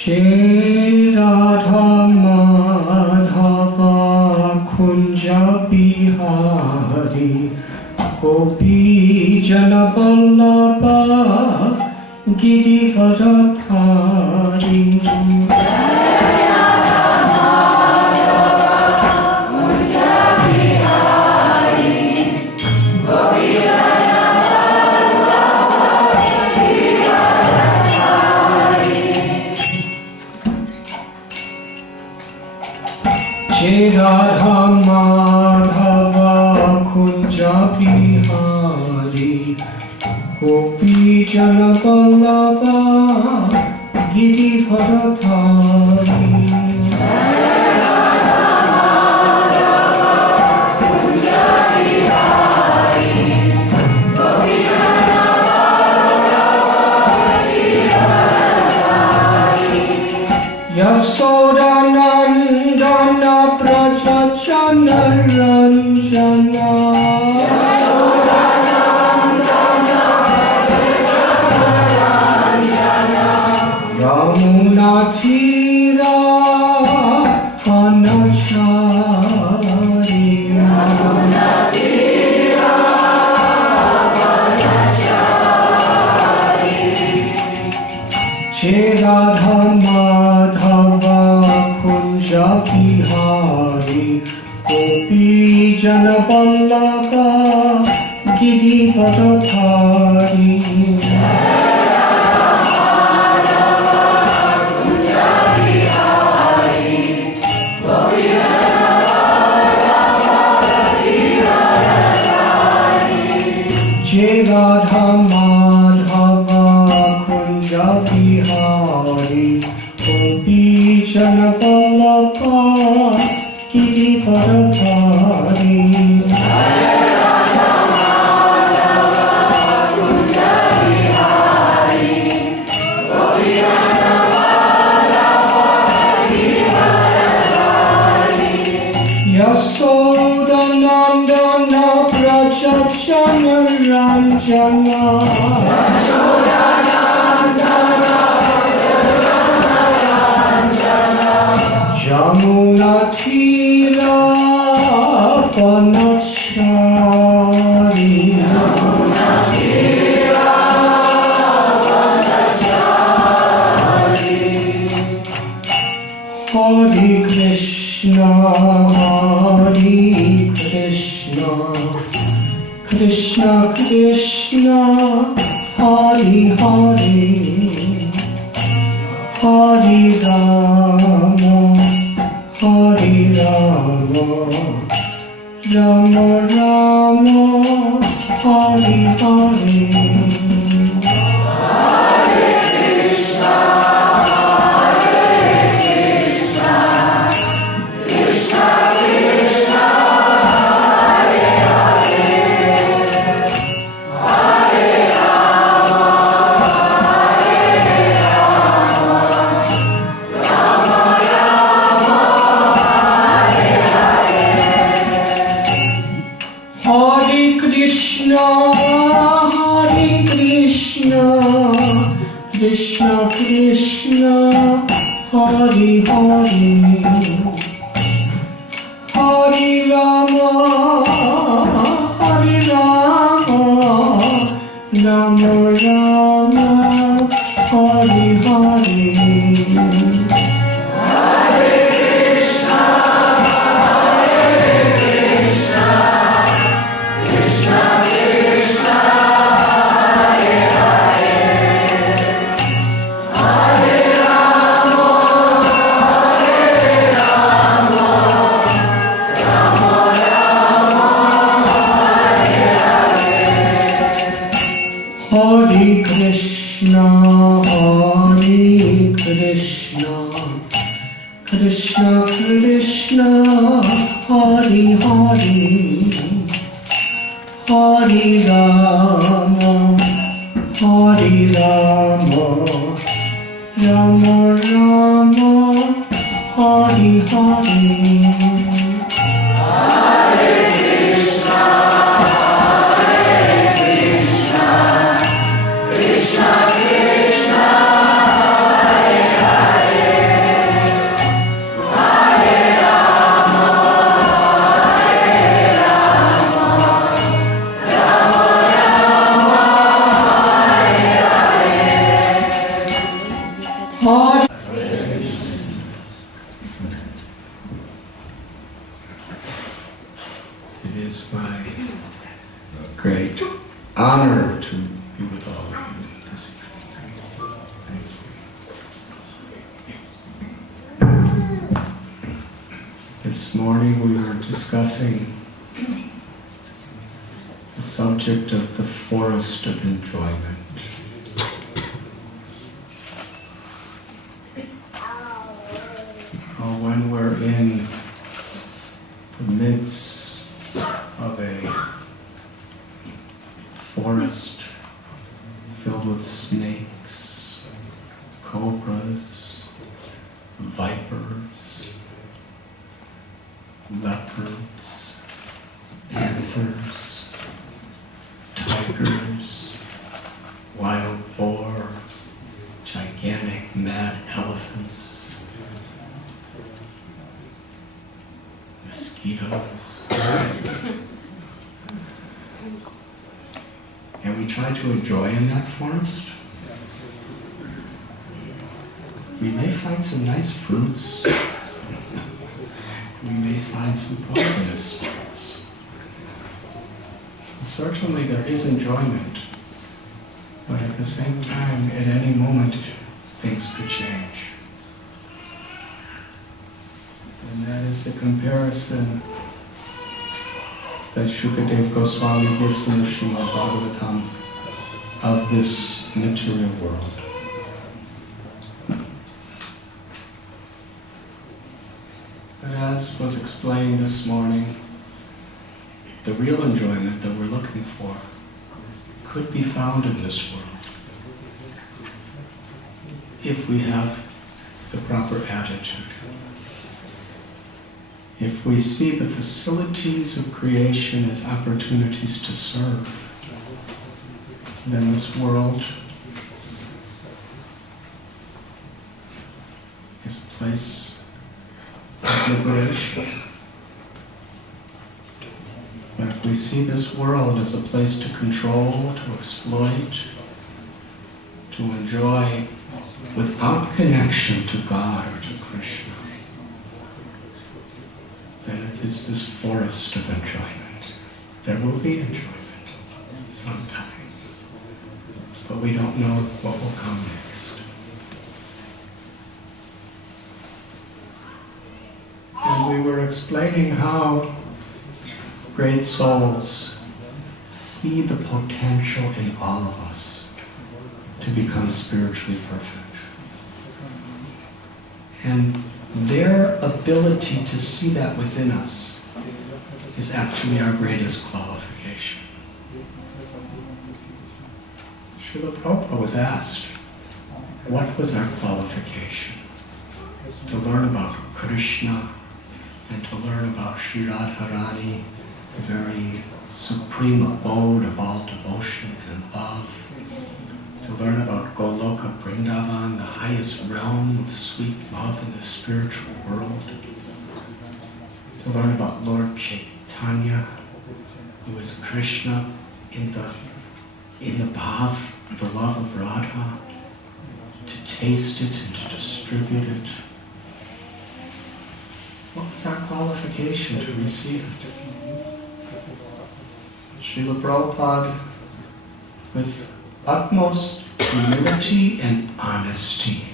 Shri Radha Madhava Kunja Bihari Gopi Jana Vallabha Girivardhari Shri Radha Madhava Kunja Bihari Gopi Jana Vallabha Girivardhari Yasodanandana Prajachana Ranjana Yamuna Tira Panachari Shri Radha Madhava Kunja Bihari Gopi Jana Vallabha Girivardhari Shri Radha Madhava Kunja Bihari Gopi Jana Vallabha Girivardhari Yasodanandana Prajachana Ranjana Yamuna Tira Panachari Hare Krishna Krishna Krishna Hare Hare Hare Rama Hare Rama Rama Rama Hare Hare Krishna Krishna Hare Hare Hare Rama Hare Rama Rama Rama Hare Hare Hare Krishna, Krishna Krishna, Hare Hare, Hare Rama, Hare Rama, Rama Rama, Hare Hare. Krishna Krishna, Hare Hare. honor to be with all of you this evening. Thank you. This morning we were discussing the subject of the forest of enjoyment. When we're in the midst of a forest filled with snakes, cobras, vipers, leopards, panthers, tigers, wild boar, gigantic mad elephants, mosquitoes. And we try to enjoy in that forest. We may find some nice fruits. We may find some poisonous fruits. Certainly there is enjoyment, but at the same time, at any moment, things could change. And that is the comparison that Shukadeva Goswami gives in the Srimad Bhagavatam of this material world. But as was explained this morning, the real enjoyment that we're looking for could be found in this world if we have the proper attitude. If we see the facilities of creation as opportunities to serve, then this world is a place of liberation. But if we see this world as a place to control, to exploit, to enjoy without connection to God or to Krishna, then it is this forest of enjoyment. There will be enjoyment sometimes, but we don't know what will come next. And we were explaining how great souls see the potential in all of us to become spiritually perfect. And their ability to see that within us is actually our greatest qualification. Srila Prabhupada was asked, what was our qualification? To learn about Krishna and to learn about Sri Radharani, the very supreme abode of all devotion and love. To learn about Goloka Vrindavan, the highest realm of sweet love in the spiritual world. To learn about Lord Chaitanya, who is Krishna in the bhav, the love of Radha. To taste it and to distribute it. What was our qualification to receive it? Srila Prabhupada, with utmost humility and honesty,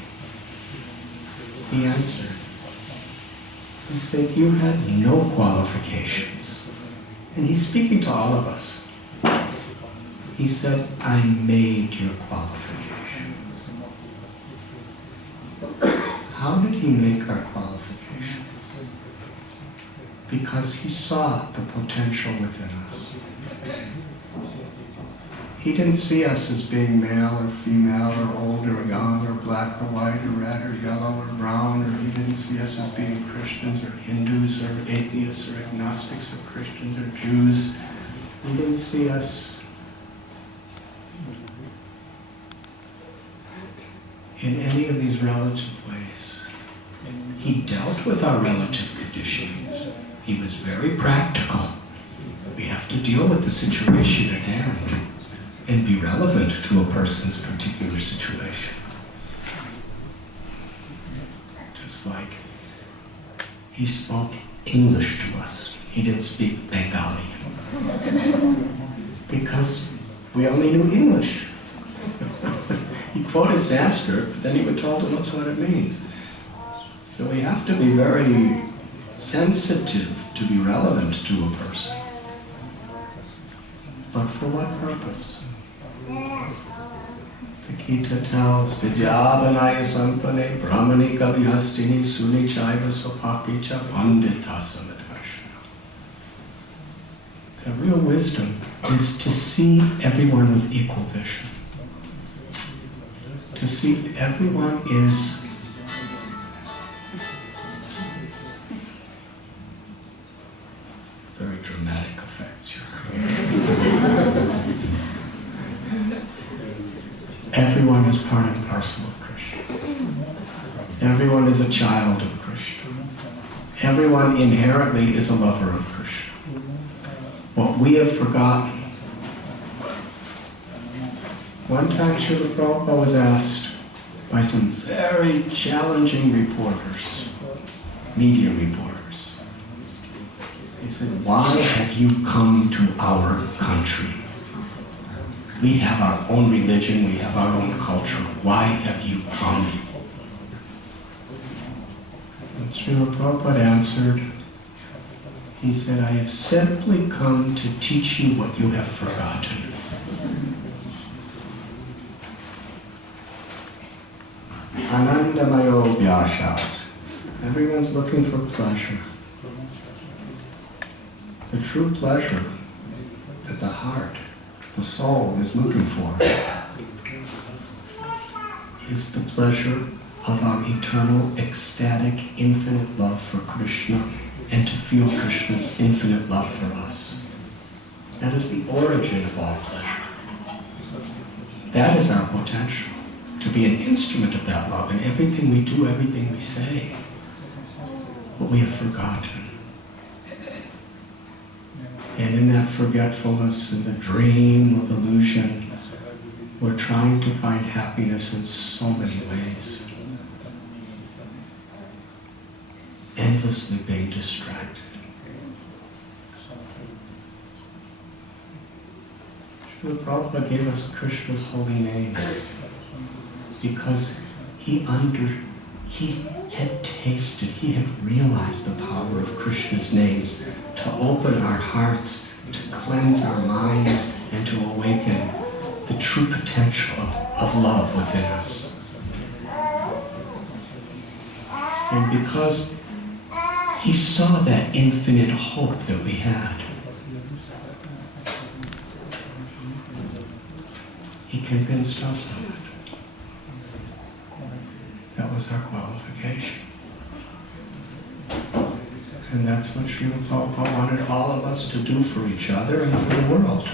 he answered. He said, you had no qualifications. And he's speaking to all of us. He said, I made your qualifications. How did he make our qualifications? Because he saw the potential within us. He didn't see us as being male or female or old or young or black or white or red or yellow or brown, or he didn't see us as being Christians or Hindus or atheists or agnostics or Christians or Jews. He didn't see us in any of these relative ways. He dealt with our relative conditionings. He was very practical. We have to deal with the situation at hand and be relevant to a person's particular situation. Just like he spoke English to us. He didn't speak Bengali. Because We only knew English. He quoted Sanskrit, but then he would tell us what it means. So we have to be very sensitive to be relevant to a person. But for what purpose? The Gita tells, Vidyavanaya Sampane Brahmani Kabihastini Suni Chaiva Swapaki Cha Pandita Samadharshana. The real wisdom is to see everyone with equal vision. To see everyone is very dramatic effects here. Everyone is part and parcel of Krishna. Everyone is a child of Krishna. Everyone inherently is a lover of Krishna. What we have forgotten. One time Srila Prabhupada was asked by some very challenging reporters, media reporters. He said, why have you come to our country? We have our own religion, we have our own culture. Why have you come? And Srila Prabhupada answered, he said, I have simply come to teach you what you have forgotten. Anandamayo Vyashat. Everyone's looking for pleasure. The true pleasure that the heart, the soul is looking for is the pleasure of our eternal, ecstatic, infinite love for Krishna and to feel Krishna's infinite love for us. That is the origin of all pleasure. That is our potential, to be an instrument of that love in everything we do, everything we say. But we have forgotten. And in that forgetfulness, in the dream of illusion, we're trying to find happiness in so many ways. Endlessly being distracted. Srila Prabhupada gave us Krishna's holy names because he had tasted, he had realized the power of Krishna's names to open our hearts, to cleanse our minds, and to awaken the true potential of love within us. And because he saw that infinite hope that we had, he convinced us of it. That was our qualification. And that's what Srila Prabhupada wanted all of us to do for each other and for the world.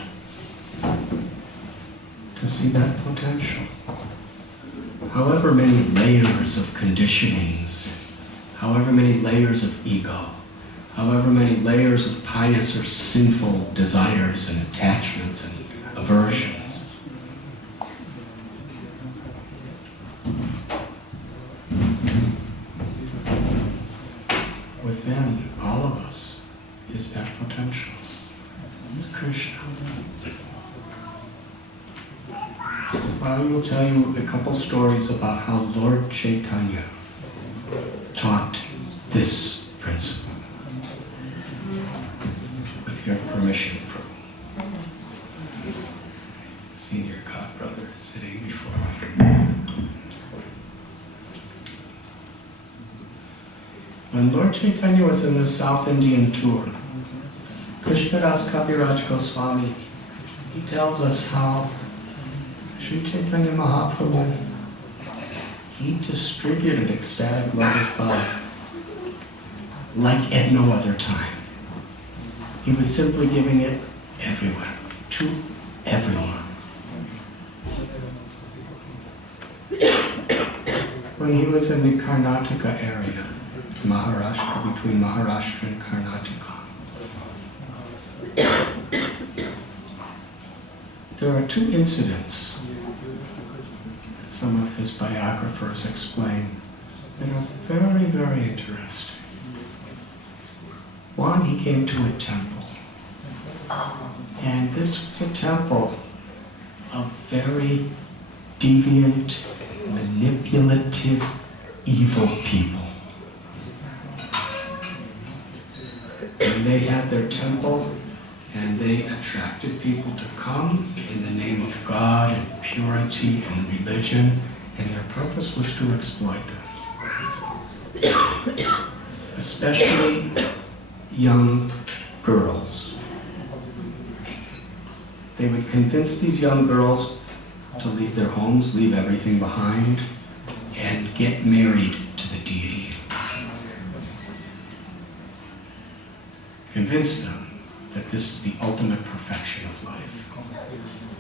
To see that potential. However many layers of conditionings, however many layers of ego, however many layers of pious or sinful desires and attachments and aversions, within all of us is that potential. It's Krishna. I will tell you a couple stories about how Lord Chaitanya taught this principle. With your permission, Prabhu. Senior God brother sitting before me. When Lord Chaitanya was in the South Indian tour, Krishnadas Kaviraj Goswami, he tells us how Sri Chaitanya Mahaprabhu, he distributed ecstatic love of God like at no other time. He was simply giving it everywhere, to everyone. When he was in the Karnataka area, Maharashtra, between Maharashtra and Karnataka, there are two incidents that some of his biographers explain that are very, very interesting. One, he came to a temple, and this was a temple very deviant, manipulative, evil people. And they had their temple, and they attracted people to come in the name of God and purity and religion, and their purpose was to exploit them. Especially young girls. They would convince these young girls to leave their homes, leave everything behind, and get married to the deity. Convince them that this is the ultimate perfection of life.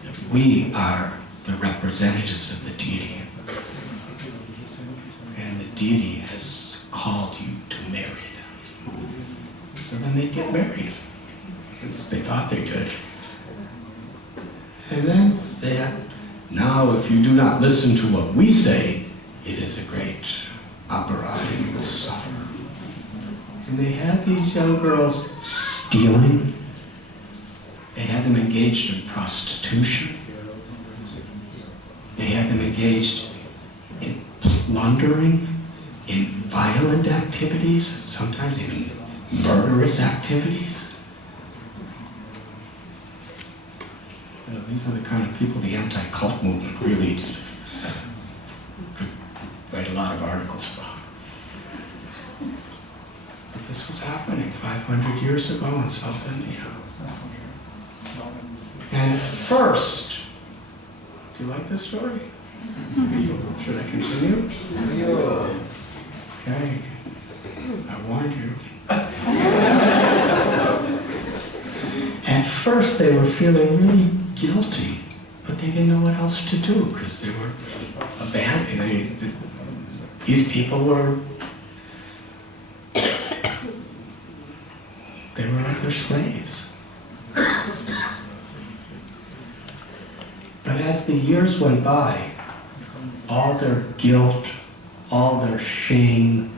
That we are the representatives of the deity. And the deity has called you to marry them. So then they'd get married. They thought they could. And then they had, now if you do not listen to what we say, it is a great opera and you will suffer. And they had these young girls stealing. They had them engaged in prostitution. They had them engaged in plundering, in violent activities, sometimes even murderous activities. You know, these are the kind of people the anti-cult movement really could write a lot of articles about. But this was happening 500 years ago in South India. And at first, do you like this story? Should I continue? Okay. I warned you. At first they were feeling really guilty, but they didn't know what else to do because they were abandoned. These people were, they were like their slaves. But as the years went by, all their guilt, all their shame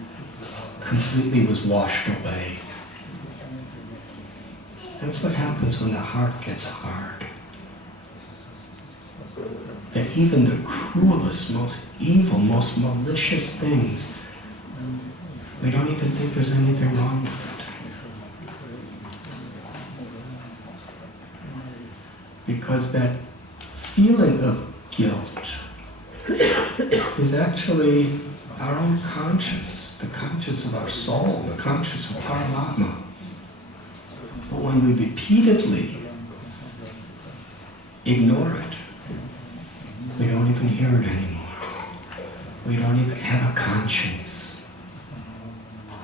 completely was washed away. That's what happens when the heart gets hard. That even the cruelest, most evil, most malicious things, we don't even think there's anything wrong with it. Because that feeling of guilt is actually our own conscience, the conscience of our soul, the conscience of Paramatma. But when we repeatedly ignore it, we don't even hear it anymore. We don't even have a conscience.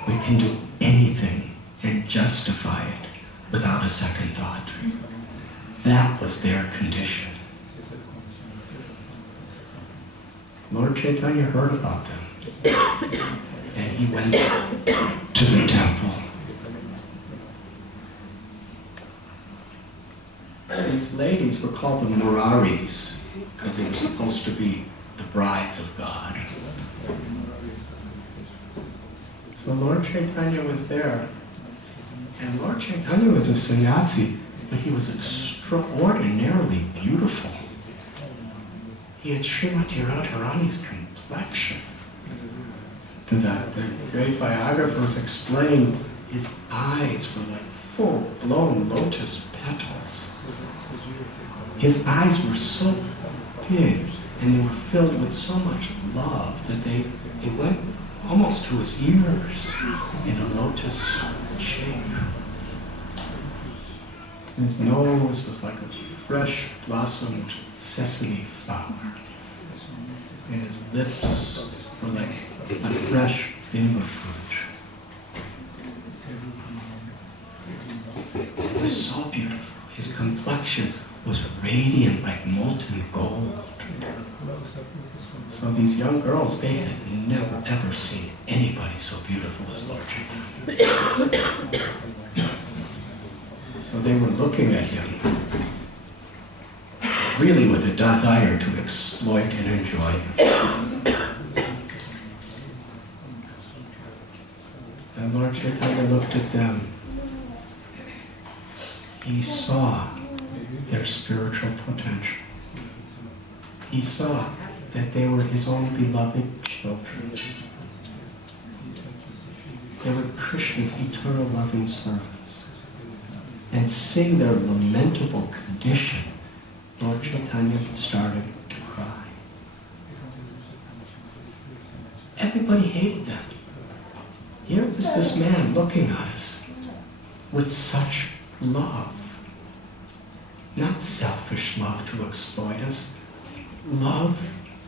We can do anything and justify it without a second thought. That was their condition. Lord Chaitanya heard about them, and he went to the temple. These ladies were called the Muraris because they were supposed to be the brides of God. So Lord Chaitanya was there, and Lord Chaitanya was a sannyasi, but he was extraordinarily beautiful. He had Srimati Radharani's complexion. The great biographers explain his eyes were like full-blown lotus petals. His eyes were so big, and they were filled with so much love that they went almost to his ears in a lotus shape. His nose was like a fresh blossomed sesame flower. And his lips were like a fresh finger fruit. It was so beautiful. His complexion was radiant like molten gold. So these young girls, they had never ever seen anybody so beautiful as Lord Chaitanya. So they were looking at him really with a desire to exploit and enjoy him. And Lord Chaitanya looked at them. He saw their spiritual potential. He saw that they were his own beloved children. They were Krishna's eternal loving servants. And seeing their lamentable condition, Lord Chaitanya started to cry. Everybody hated them. Here was this man looking at us with such love. Not selfish love to exploit us. Love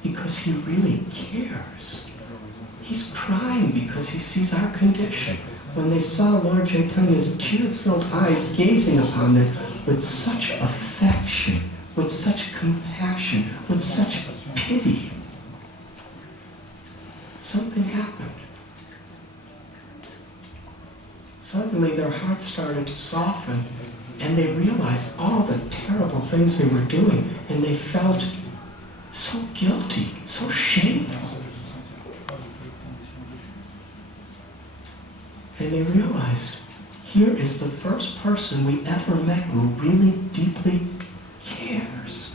because he really cares. He's crying because he sees our condition. When they saw Lord Chaitanya's tear-filled eyes gazing upon them with such affection, with such compassion, with such pity, something happened. Suddenly their hearts started to soften, and they realized all the terrible things they were doing, and they felt so guilty, so shameful. And they realized, here is the first person we ever met who really deeply cares.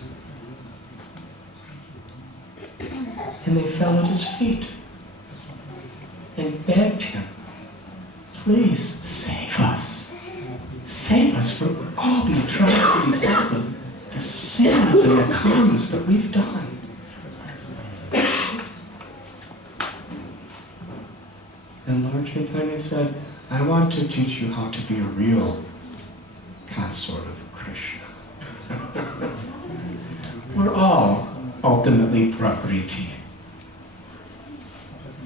And they fell at his feet and begged him, please save us. Save us from all the atrocities, all the sins and the karmas that we've done. And Lord Chaitanya said, I want to teach you how to be a real consort of Krishna. We're all ultimately Prakriti.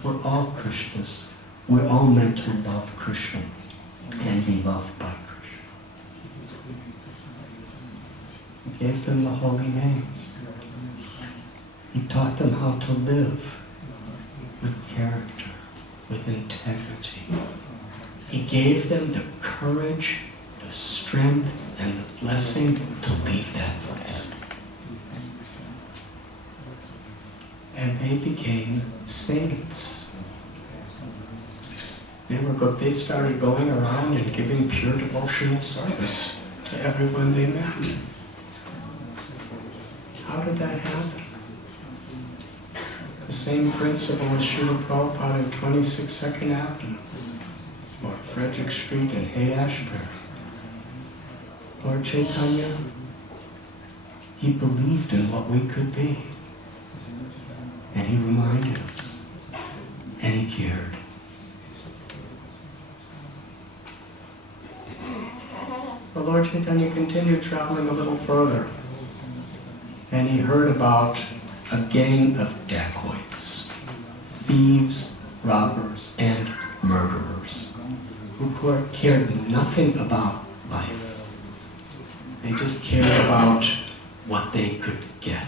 We're all Krishnas. We're all meant to love Krishna and be loved by Krishna. He gave them the holy names. He taught them how to live with character, with integrity. He gave them the courage, the strength, and the blessing to leave that place. And they became saints. They started going around and giving pure devotional service to everyone they met. How did that happen? The same principle as Srila Prabhupada in 26 Second Avenue, or Frederick Street in Hay-Ashbury. Lord Chaitanya, he believed in what we could be. And he reminded us. And he cared. So Lord Chaitanya continued traveling a little further. And he heard about a gang of dacoits, thieves, robbers, and murderers, who cared nothing about life. They just cared about what they could get.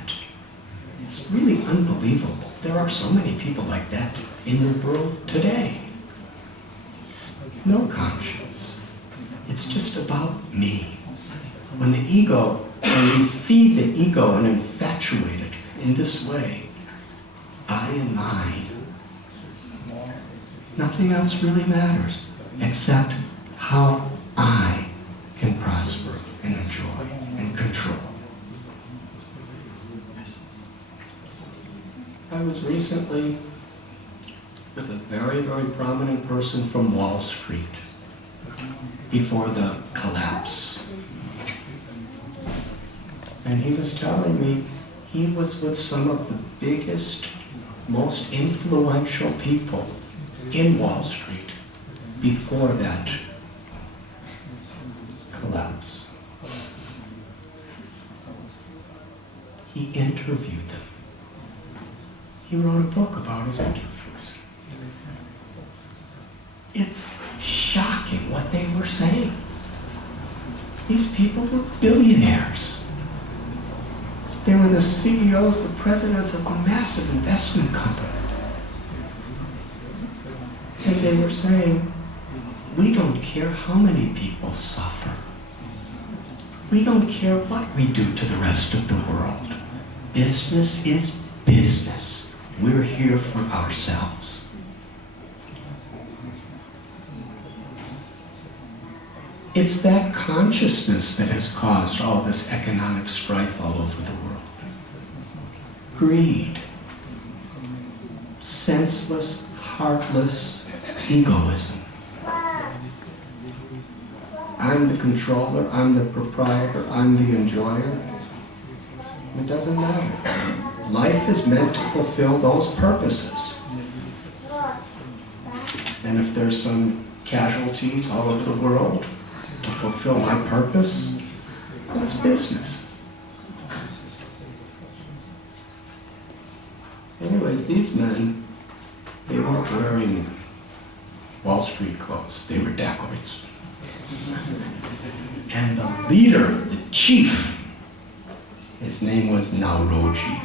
It's really unbelievable. There are so many people like that in the world today. No conscience. It's just about me. When we feed the ego and infatuate it in this way, I and mine, nothing else really matters except how I can prosper and enjoy and control. I was recently with a very, very prominent person from Wall Street before the collapse. And he was telling me he was with some of the biggest, most influential people in Wall Street before that collapse. He interviewed them. He wrote a book about his interviews. It's shocking what they were saying. These people were billionaires. They were the CEOs, the presidents of a massive investment company. And they were saying, we don't care how many people suffer. We don't care what we do to the rest of the world. Business is business. We're here for ourselves. It's that consciousness that has caused all this economic strife all over the world. greed, senseless, heartless egoism. I'm the controller, I'm the proprietor, I'm the enjoyer. It doesn't matter. Life is meant to fulfill those purposes. And if there's some casualties all over the world to fulfill my purpose, that's business. Anyways, these men, they weren't wearing Wall Street clothes. They were dacoits. And the leader, the chief, his name was Nauroji.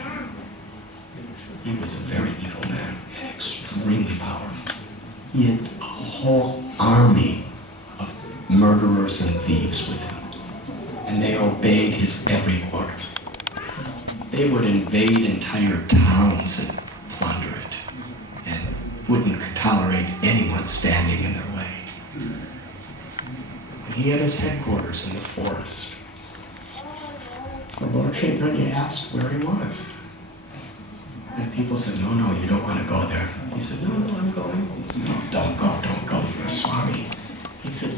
He was a very evil man, extremely powerful. He had a whole army of murderers and thieves with him. And they obeyed his every order. They would invade entire towns and plunder it, and wouldn't tolerate anyone standing in their way. And he had his headquarters in the forest. So Lord Chaitanya asked where he was. And people said, no, no, you don't want to go there. He said, no, no, I'm going. He said, no, don't go, you're a Swami. He said,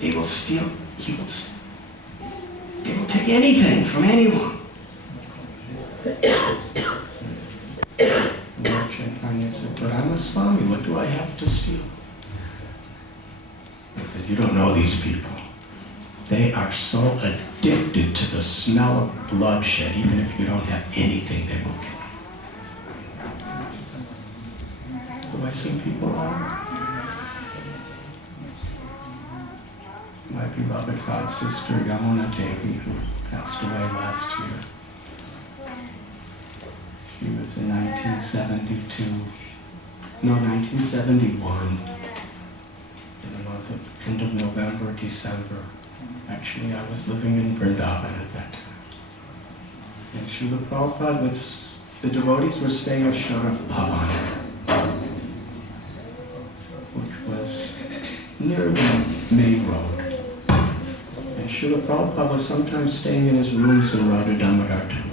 they will steal, they will take anything from anyone. Lord Chaitanya said, but I'm a Swami, what do I have to steal? He said, you don't know these people. They are so addicted to the smell of bloodshed, even if you don't have anything, they will kill you. That's the way some people are. My beloved god sister Yamuna Devi, who passed away last year. She was in 1971, in the month of end of November, December. Actually, I was living in Vrindavan at that time. And Srila Prabhupada the devotees were staying at Shara Bhavan, which was near the main road. And Srila Prabhupada was sometimes staying in his rooms in Radha Damodar temple.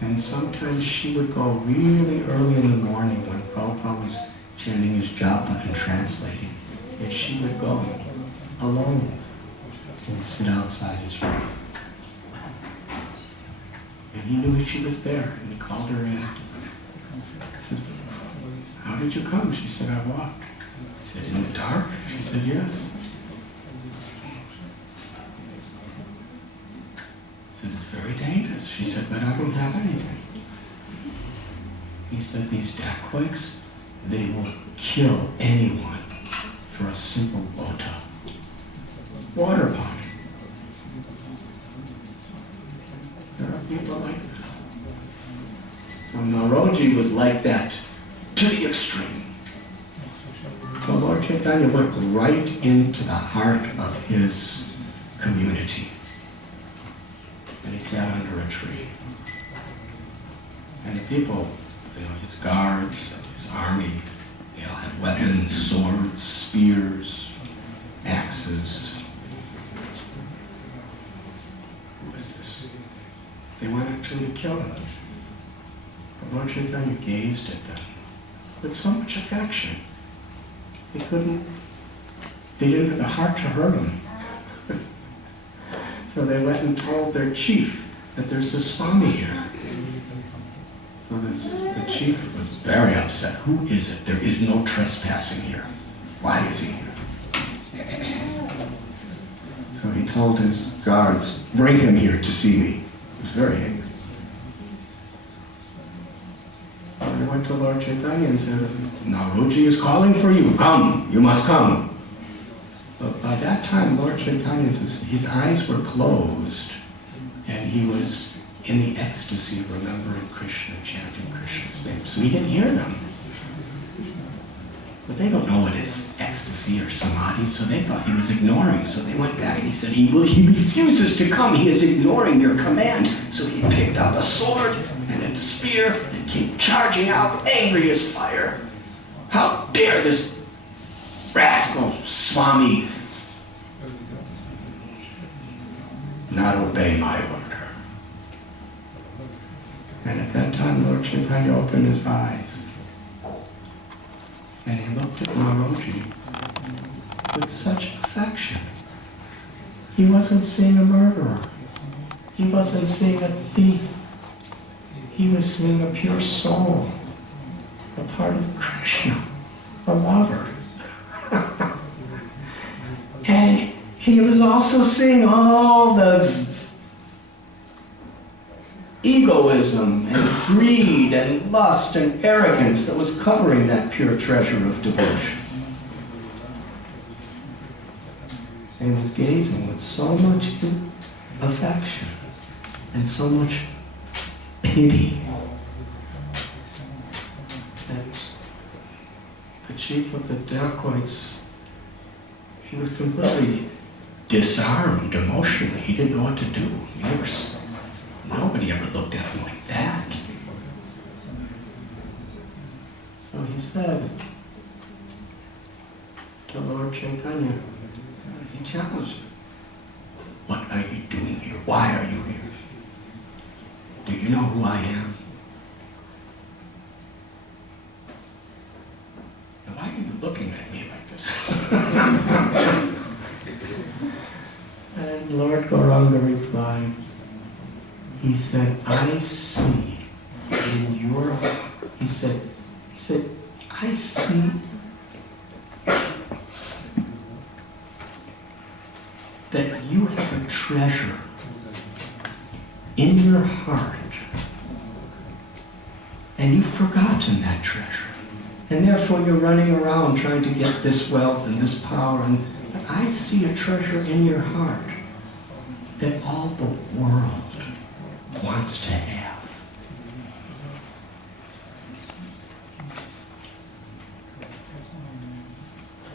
And sometimes she would go really early in the morning when Prabhupada was chanting his japa and translating. And she would go alone and sit outside his room. And he knew she was there, and he called her in. He said, how did you come? She said, I walked. He said, in the dark? She said, yes. He said, it's very dangerous. She said, but I don't have anything. He said, these dacoits, they will kill anyone for a simple lota. Water pot. There are people like that. So Nauroji was like that to the extreme. So Lord Chaitanya went right into the heart of his community. And he sat under a tree. And the people, his guards, his army, they all had weapons, swords, spears, axes. Who is this? They went actually to kill him. But Lord Chaitanya gazed at them with so much affection. They didn't have the heart to hurt him. So they went and told their chief that there's a Swami here. So the chief was very upset. Who is it? There is no trespassing here. Why is he here? So he told his guards, bring him here to see me. He was very angry. So they went to Lord Chaitanya and said, Nauroji is calling for you. Come, you must come. But by that time, Lord Chaitanya, his eyes were closed, and he was in the ecstasy of remembering Krishna, chanting Krishna's name. So he didn't hear them. But they don't know what is ecstasy or samadhi, so they thought he was ignoring. So they went back and he said, he refuses to come. He is ignoring your command. So he picked up a sword and a spear and came charging out, angry as fire. How dare this rascal Swami not obey my order? And at that time, Lord Chaitanya opened his eyes. And he looked at Maharaji with such affection. He wasn't seeing a murderer. He wasn't seeing a thief. He was seeing a pure soul, a part of Krishna, a lover. And he was also seeing all the egoism and greed and lust and arrogance that was covering that pure treasure of devotion. And he was gazing with so much affection and so much pity. And the chief of the dacoits, he was completely disarmed emotionally. He didn't know what to do. Nobody ever looked at him like that. So he said to Lord Chaitanya, he challenged him, "What are you doing here? Why are you here? Do you know who I am? Now, why are you looking at me like this?" And Lord Gauranga replied, he said, "I see in your," he said, "I see that you have a treasure in your heart, and you've forgotten that treasure. And therefore you're running around trying to get this wealth and this power. And I see a treasure in your heart that all the world wants to have."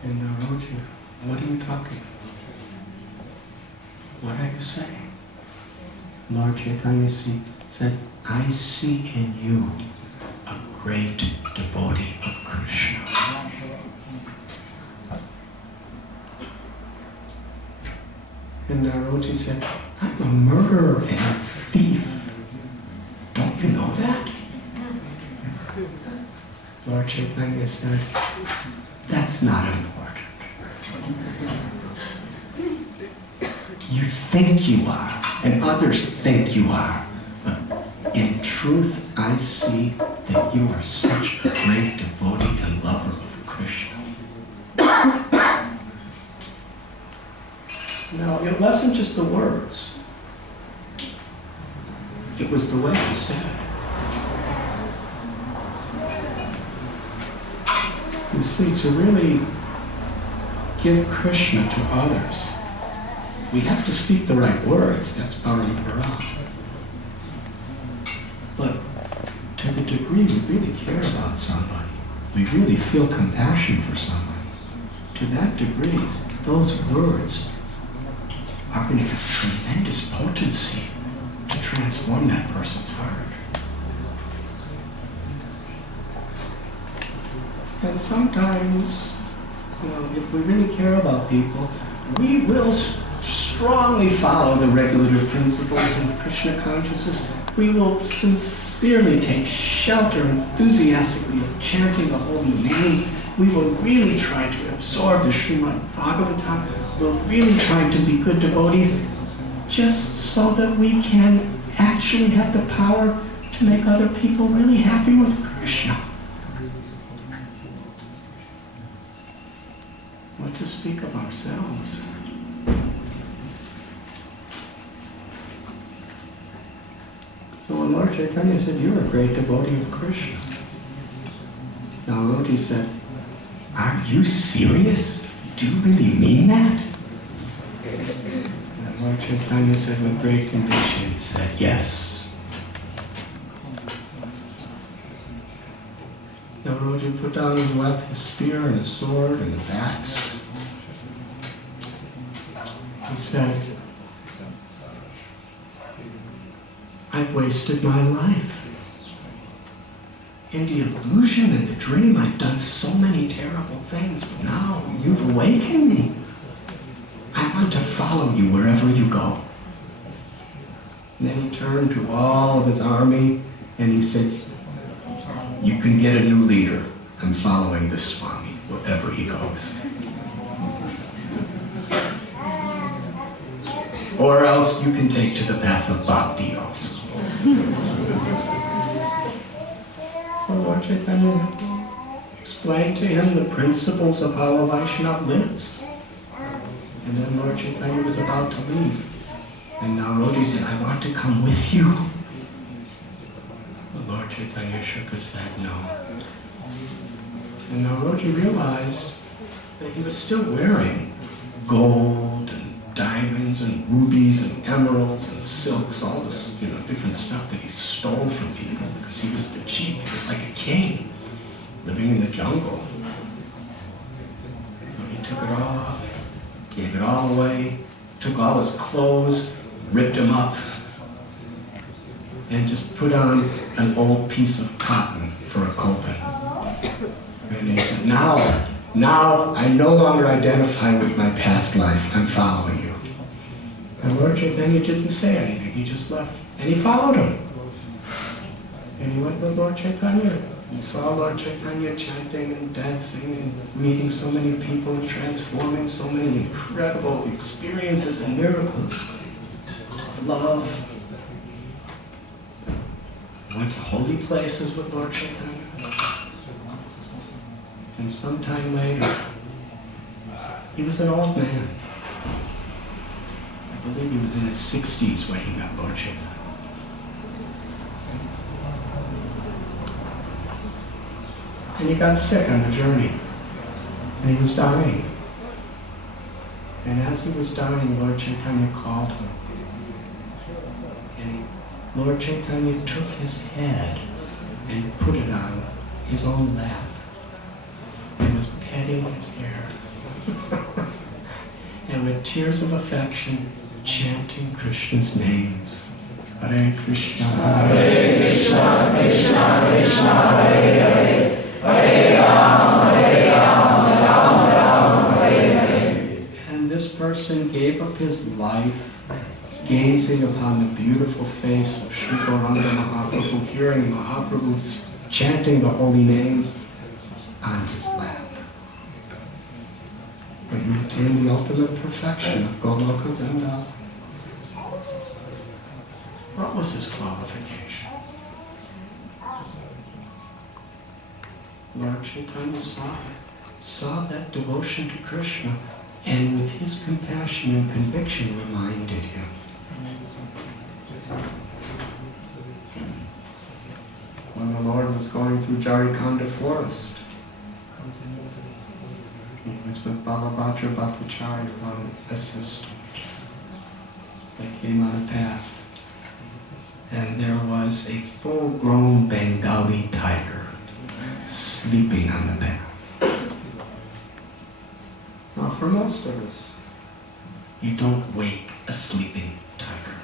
And Naroji, what are you talking about? What are you saying? Lord Chaitanya said, "I see in you a great devotee of Krishna." And Naroji said, "I'm a murderer and a thief. Don't you know that?" Lord Chaitanya said, "That's not important. You think you are, and others think you are. But in truth, I see that you are such a great devotee and lover of Krishna." Now, it wasn't just the words. It was the way he said it. You see, to really give Krishna to others, we have to speak the right words. That's parampara. But to the degree we really care about somebody, we really feel compassion for somebody, to that degree, those words are going to have tremendous potency to transform that person's heart. And sometimes, if we really care about people, we will strongly follow the regulative principles of Krishna consciousness. We will sincerely take shelter enthusiastically of chanting the holy names. We will really try to absorb the Srimad Bhagavatam. We'll really try to be good devotees, just so that we can actually have the power to make other people really happy with Krishna. What to speak of ourselves? So when Lord Chaitanya said, "You're a great devotee of Krishna," Naroji said, "Are you serious? Do you really mean that?" And Lord Chaitanya said with great conviction, he said, "Yes." Naroji put down his weapon, his spear and his sword and his axe. He said, "I've wasted my life. In the illusion and the dream, I've done so many terrible things, but now you've awakened me. I want to follow you wherever you go." And then he turned to all of his army And he said, you can get a new leader. I'm following this Swami, wherever he goes. Or else you can take to the path of bhakti also. So Lord Chaitanya explained to him the principles of how a Vaishnava lives. And then Lord Chaitanya was about to leave. And Narodi said, I want to come with you. But Lord Chaitanya shook his head, no. And Narodi realized that he was still wearing gold and diamonds and rubies and emeralds and silks, all this, different stuff that he stole from people because he was the chief. He was like a king living in the jungle. So he took it off, gave it all away, took all his clothes, ripped them up, and just put on an old piece of cotton for a kopan. And he said, now I no longer identify with my past life. I'm following you. And Lord Chaitanya didn't say anything. He just left. And he followed him. And he went with Lord Chaitanya. And saw Lord Chaitanya chanting and dancing and meeting so many people and transforming so many incredible experiences and miracles. Love. Went to holy places with Lord Chaitanya. And sometime later, he was an old man. I believe he was in his 60s when he met Lord Chaitanya. And he got sick on the journey. And he was dying. And as he was dying, Lord Chaitanya called him. And Lord Chaitanya took his head and put it on his own lap. And was petting his hair. And with tears of affection, chanting Krishna's names. Hare Krishna, Hare Krishna, Krishna Krishna, Hare Hare, Hare Rama, Rama Rama, Hare Hare. And this person gave up his life gazing upon the beautiful face of Sri Gauranga Mahaprabhu, hearing Mahaprabhu chanting the holy names on his lap. But he attained the ultimate perfection of Goloka Vrindavan. What was his qualification? Lord Chaitanya saw that devotion to Krishna, and with his compassion and conviction reminded him. When the Lord was going through Jarikhanda forest, he was with Balabhadra Bhattacharya, one assistant. They came on a path, and there was a full-grown Bengali tiger sleeping on the path. Now, for most of us, you don't wake a sleeping tiger.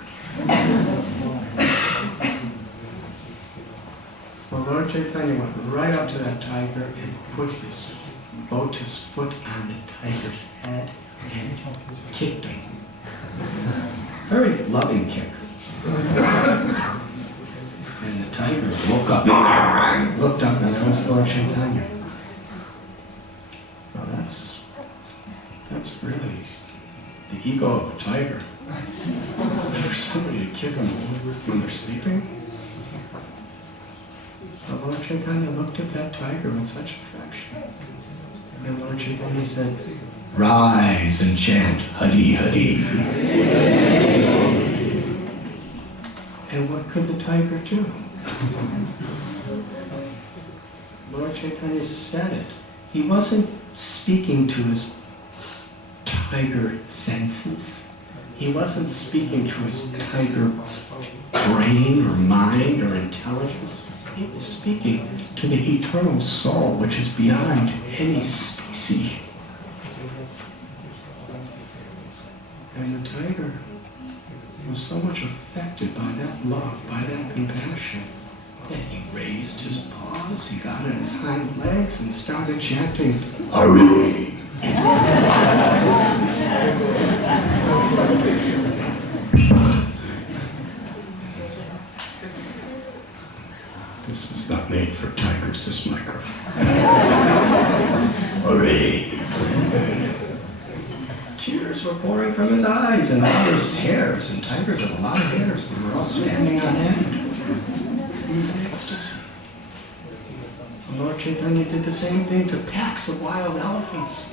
So Lord Chaitanya went right up to that tiger and put his lotus foot on the tiger's head and kicked him. Very loving kick. And the tiger woke up, looked up, and there was Lord Chaitanya. Well, that's really the ego of a tiger. For somebody to kick them when they're sleeping. But Lord Chaitanya looked at that tiger with such affection. And Lord Chaitanya said, rise and chant Hari Hari. And what could the tiger do? Lord Chaitanya said it. He wasn't speaking to his tiger senses. He wasn't speaking to his tiger brain or mind or intelligence. He was speaking to the eternal soul, which is beyond any species. And the tiger was so much affected by that love, by that compassion, that he raised his paws, he got on his hind legs and started chanting, Hari! This was not made for tigers, this microphone. Hooray! Tears were pouring from his eyes, and all his hairs, and tigers have a lot of hairs. They were all standing on end. He was in ecstasy. And Lord Chaitanya did the same thing to packs of wild elephants.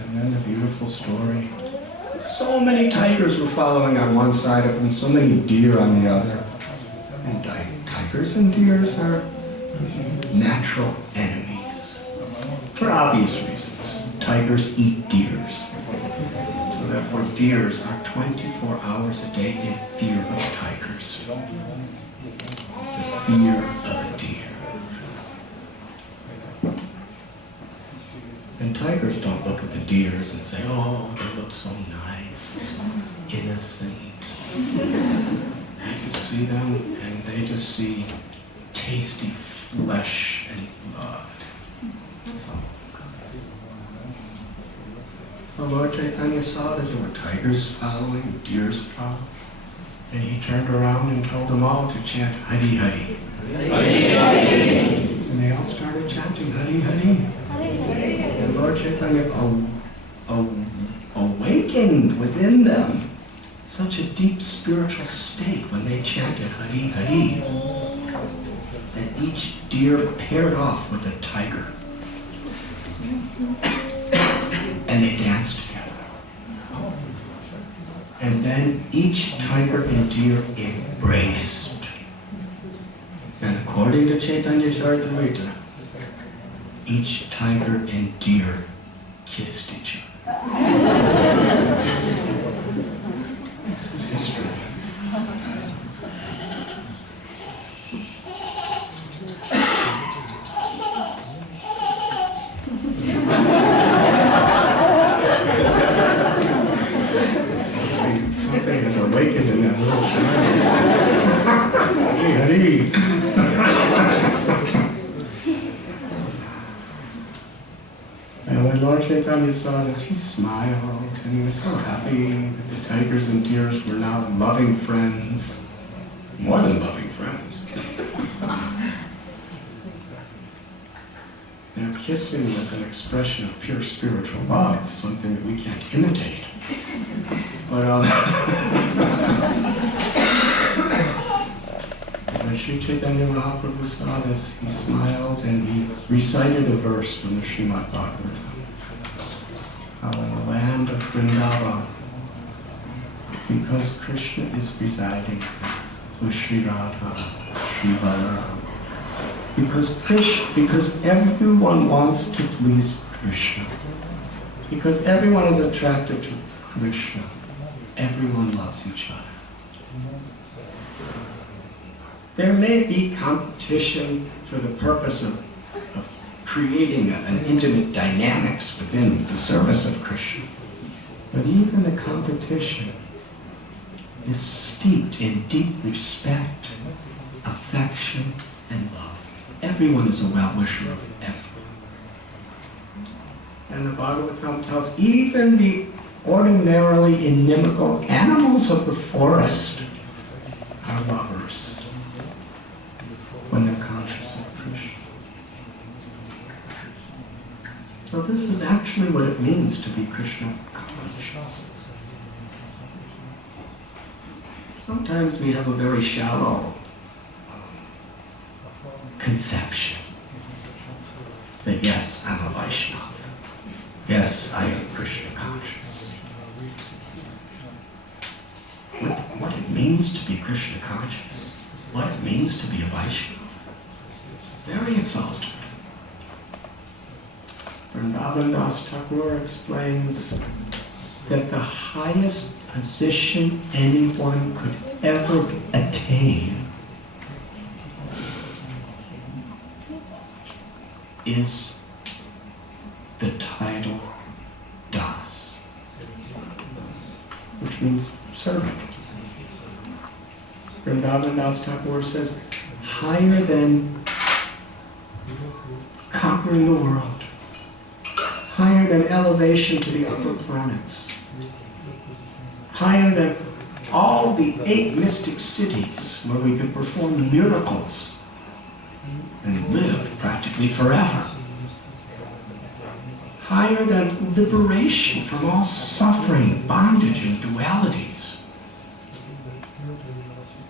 And then the beautiful story. So many tigers were following on one side of him, so many deer on the other. And tigers and deers are natural enemies, for obvious reasons. Tigers eat deers. So therefore deers are 24 hours a day in fear of tigers. The fear of a deer. And tigers don't look at the deers and say, oh, they look so nice, so innocent. They just see them and they just see tasty flesh and blood. That's all. So Lord Chaitanya saw that there were tigers following, deers following, and he turned around and told them all to chant Hari Hari. Hari Hari. And they all started chanting Hari Hari. And Lord Chaitanya awakened within them such a deep spiritual state when they chanted Hari Hari that each deer paired off with a tiger. And they danced together. And then each tiger and deer embraced. And according to Chaitanya Charitamrita, each tiger and deer kissed each other. This is history. Something has awakened in that little child. Hey, And when Lord Chaitanya saw this, he smiled and he was so happy that the tigers and deers were now loving friends. More than loving friends. Their kissing was an expression of pure spiritual love, something that we can't imitate. But when Sri Chaitanya Mahaprabhu saw this, he smiled and he recited a verse from the Srimad Bhagavatam. How in the land of Vrindavan, because Krishna is residing with Sri Radha, Sri Balaram, because everyone wants to please Krishna, because everyone is attracted to Krishna, everyone loves each other. There may be competition for the purpose of creating an intimate dynamics within the service of Krishna. But even the competition is steeped in deep respect, affection, and love. Everyone is a well-wisher of everyone. And the Bhagavatam tells even the ordinarily inimical animals of the forest are lovers when they're conscious of Krishna. So this is actually what it means to be Krishna conscious. Sometimes we have a very shallow conception that yes, I'm a Vaishnava. Yes, I am Krishna conscious. What it means to be Krishna conscious, what it means to be a Vaishnava, very exalted. Vrindavan Das Thakur explains that the highest position anyone could ever attain is the title Das, which means servant. Vrindavan Das Thakur says, higher than conquering the world, higher than elevation to the upper planets, higher than all the 8 mystic cities where we can perform miracles and live practically forever. Higher than liberation from all suffering, bondage, and dualities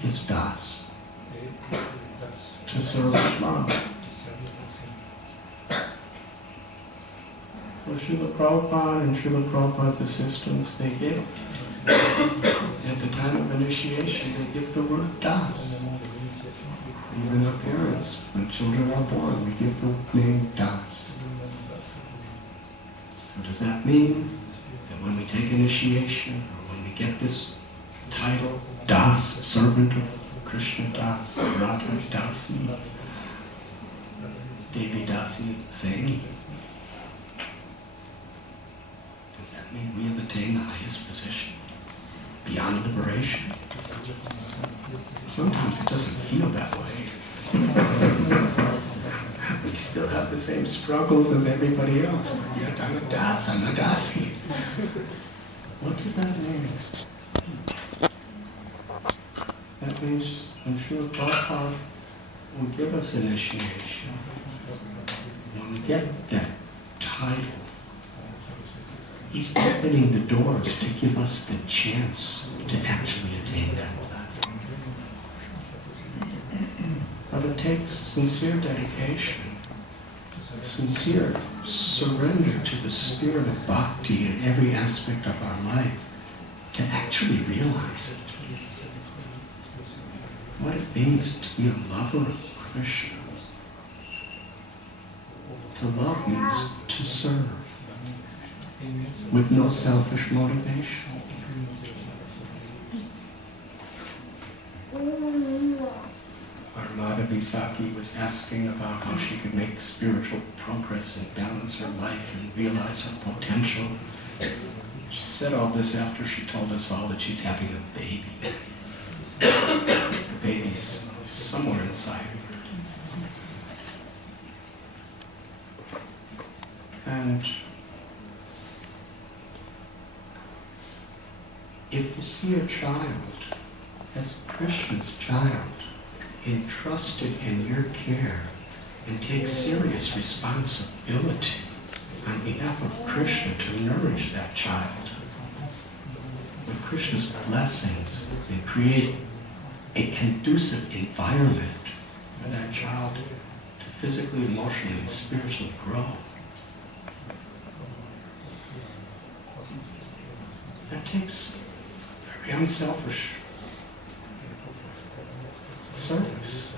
is Das, to serve with love. So Srila Prabhupada and Srila Prabhupada's assistants, they give, at the time of initiation, they give the word Das. Even our parents, when children are born, we give the name Das. So does that mean that when we take initiation, or when we get this title, Das, servant of Krishna Das, Radha Dasi, Devi Dasi is the same? Does that mean we have attained the highest position, beyond liberation? Sometimes it doesn't feel that way. We still have the same struggles as everybody else. Yet I'm a Das, I'm a Dasi. What does that mean? That means when Srila Prabhupada will give us initiation, when we get that title, he's opening the doors to give us the chance to actually attain that platform. But it takes sincere dedication, sincere surrender to the spirit of bhakti in every aspect of our life to actually realize it. What it means to be a lover of Krishna. To love means to serve with no selfish motivation. Our Madhavi Saki was asking about how she could make spiritual progress and balance her life and realize her potential. She said all this after she told us all that she's having a baby. The baby's somewhere inside her. And if you see a child as Krishna's child, entrusted in your care, and take serious responsibility on behalf of Krishna to nourish that child with Krishna's blessings and create a conducive environment for that child to physically, emotionally, and spiritually grow. That takes very unselfish service.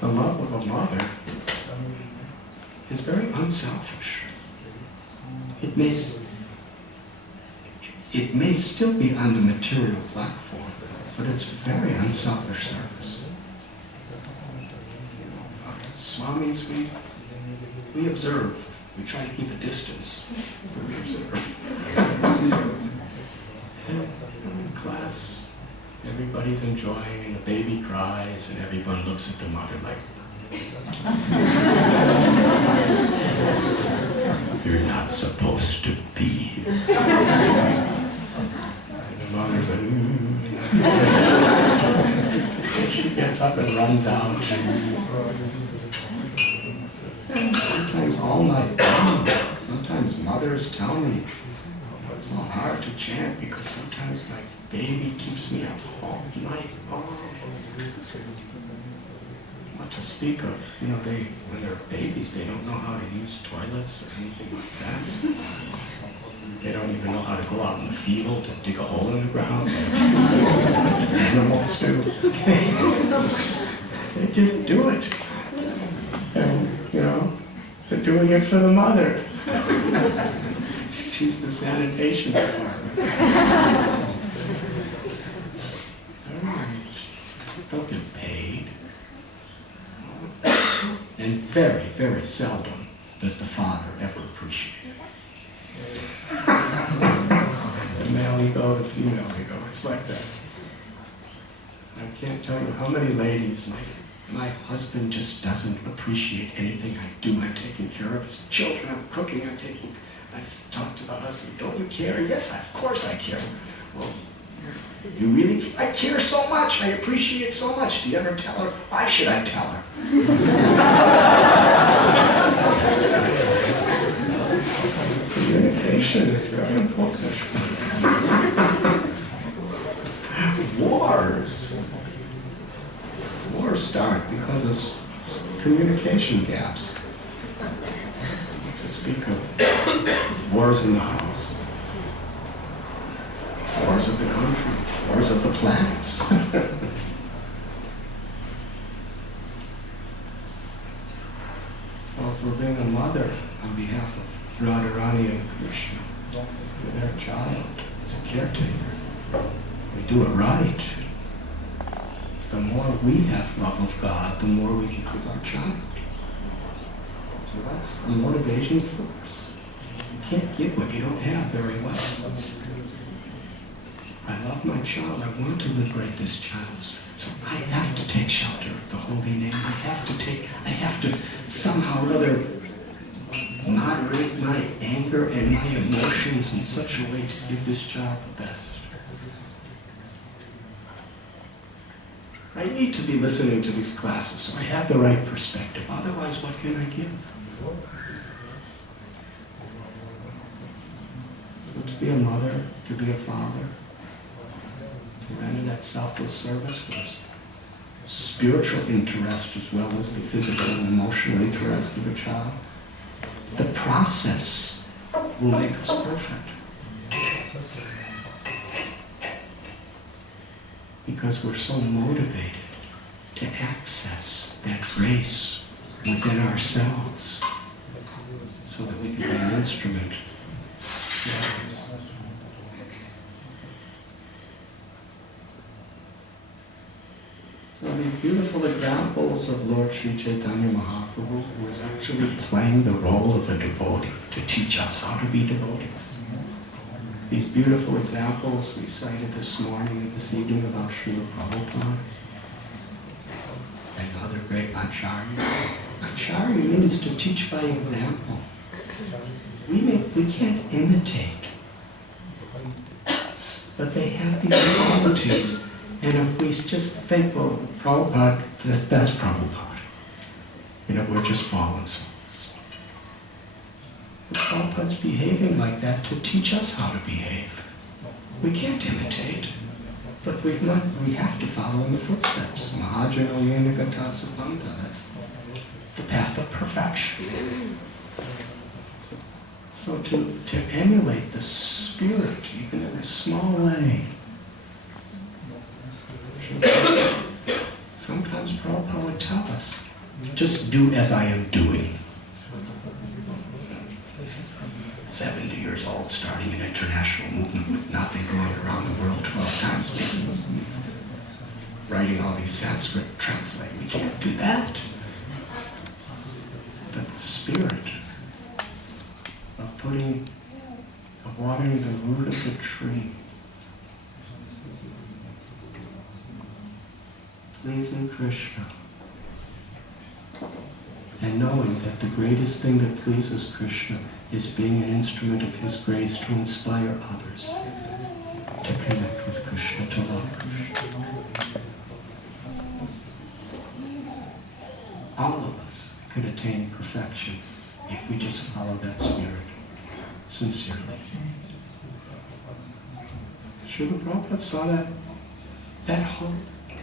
The love of a mother is very unselfish. It may still be on the material platform, but it's very unselfish service. Swamis, we observe. We try to keep a distance. We observe. In class, everybody's enjoying, and the baby cries, and everyone looks at the mother like, you're not supposed to be here. And the mother's like, she gets up and runs out. Sometimes all night long, sometimes mothers tell me, it's so hard to chant because sometimes my baby keeps me up all night long. Not to speak of, when they're babies, they don't know how to use toilets or anything like that. They don't even know how to go out in the field and dig a hole in the ground. Animals do. They just do it. And, they're doing it for the mother. She's the sanitation department. Don't get paid. And very, very seldom does the father ever appreciate it. The male ego, the female ego, it's like that. I can't tell you how many ladies, my husband just doesn't appreciate anything I do. I'm taking care of his children, I'm cooking, I talk to the husband, don't you care? Yes, of course I care. Well, You really, I care so much, I appreciate so much. Do you ever tell her? Why should I tell her? Communication is very important. Wars start because of communication gaps. To speak of wars in the house, wars of the country, wars of the planets. So if we're being a mother on behalf of Radharani and Krishna, with their child, as a caretaker, we do it right. The more we have love of God, the more we can give our child. So that's the motivation force. You can't give what you don't have very well. I love my child. I want to liberate this child. So I have to take shelter of the holy name. I have to somehow or other moderate my anger and my emotions in such a way to give this child the best. I need to be listening to these classes so I have the right perspective. Otherwise, what can I give? So to be a mother, to be a father, to render that selfless service was spiritual interest as well as the physical and emotional interest of a child. The process will make us perfect. Because we're so motivated to access that grace within ourselves so that we can be an instrument. So these beautiful examples of Lord Sri Chaitanya Mahaprabhu, who was actually playing the role of a devotee to teach us how to be devotees. These beautiful examples we cited this morning and this evening about Srila Prabhupada and other great acharyas. Acharya means to teach by example. We can't imitate, but they have these qualities. And if we just think, well, Prabhupada, that's Prabhupada. We're just fallen souls. But Prabhupada's behaving like that to teach us how to behave. We can't imitate, but we have to follow in the footsteps. Mahajano Yenagata Sabanda, that's the path of perfection. So to emulate the spirit, even in a small way. Sometimes Prabhupada would tell us, just do as I am doing. 70 years old, starting an international movement with nothing, going around the world 12 times, writing all these Sanskrit translated. We can't do that. But the spirit of watering the root of the tree, pleasing Krishna, and knowing that the greatest thing that pleases Krishna is being an instrument of His grace to inspire others to connect with Krishna, to love Krishna. All of us can attain perfection if we just follow that spirit sincerely. Srila Prabhupada saw that hope,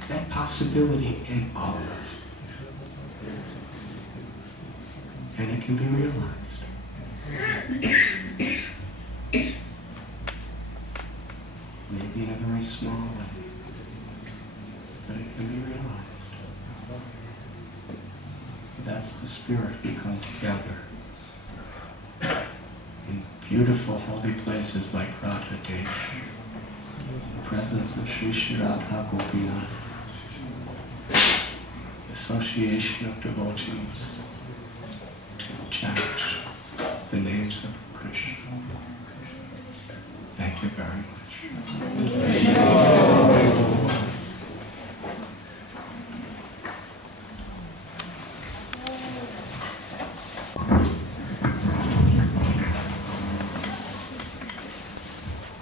that possibility in all of us. And it can be realized. Maybe in a very small way, but it can be realized. That's the spirit we come together in beautiful holy places like Radhadesh, the presence of Sri Sri Radha Gopinath, association of devotees to chant the names of Krishna. Thank you very much.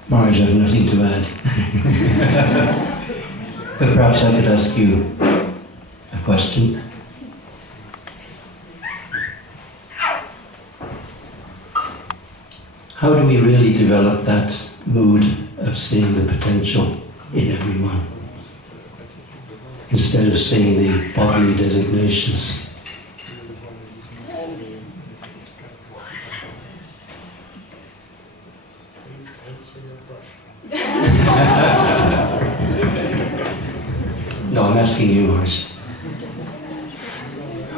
Maharaj, I have nothing to add. But perhaps I could ask you a question. How do we really develop that mood of seeing the potential in everyone, instead of seeing the bodily designations? No, I'm asking you, Maurice.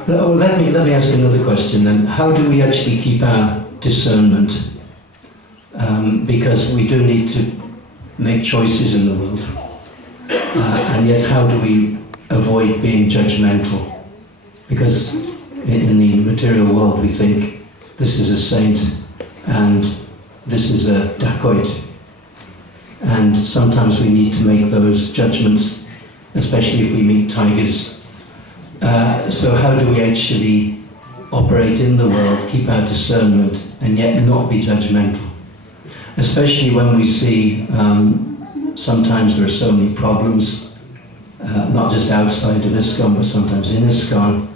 Well, let me ask another question then. How do we actually keep our discernment? Because we do need to make choices in the world. And yet how do we avoid being judgmental? Because in the material world we think this is a saint and this is a dacoit. And sometimes we need to make those judgments, especially if we meet tigers. So how do we actually operate in the world, keep our discernment, and yet not be judgmental? Especially when we see sometimes there are so many problems, not just outside of ISKCON, but sometimes in ISKCON,